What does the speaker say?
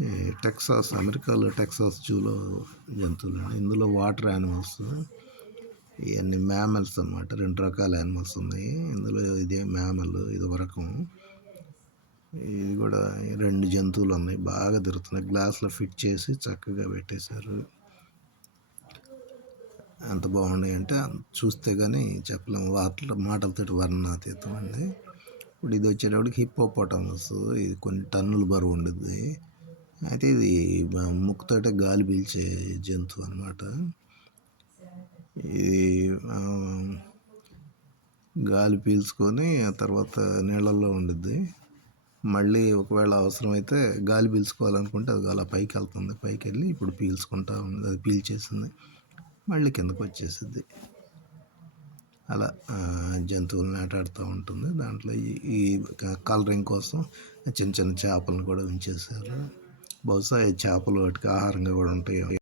ఈ టెక్సాస్ అమెరికాలో టెక్సాస్ జూలో జంతువులు ఇందులో వాటర్ యానిమల్స్ ఇవన్నీ మ్యామల్స్ అన్నమాట. రెండు రకాల యానిమల్స్ ఉన్నాయి. ఇందులో ఇదే మ్యామల్ ఇది ఒక రకం ఇది కూడా రెండు జంతువులు ఉన్నాయి. బాగా తిరుగుతున్నాయి. గ్లాస్లో ఫిట్ చేసి చక్కగా పెట్టేశారు. ఎంత బాగున్నాయి అంటే చూస్తే కానీ చెప్పలేము. వాటిలో మాటలతోటి వర్ణాతీతం అండి. ఇప్పుడు ఇది వచ్చేటప్పటికి హిప్పోపోటమస్. ఇది కొన్ని టన్నులు బరువు ఉండుద్ది. అయితే ఇది ముక్కుతోటే గాలి పీల్చే జంతువు అనమాట ఇది గాలి పీల్చుకొని ఆ తర్వాత నీళ్ళల్లో ఉండిద్ది. మళ్ళీ ఒకవేళ అవసరమైతే గాలి పీల్చుకోవాలనుకుంటే అది అలా పైకి వెళ్తుంది. పైకి వెళ్ళి ఇప్పుడు పీల్చుకుంటా ఉంది అది పీల్చేసింది. మళ్ళీ కిందకు వచ్చేసిద్ది. అలా ఆ, జంతువులను ఆటాడుతూ ఉంటుంది. దాంట్లో ఈ ఈ కలరింగ్ కోసం చిన్న చిన్న చేపలను కూడా ఉంచేశారు. బహుశా ఈ చేపలు వాటికి ఆహారంగా కూడా ఉంటాయి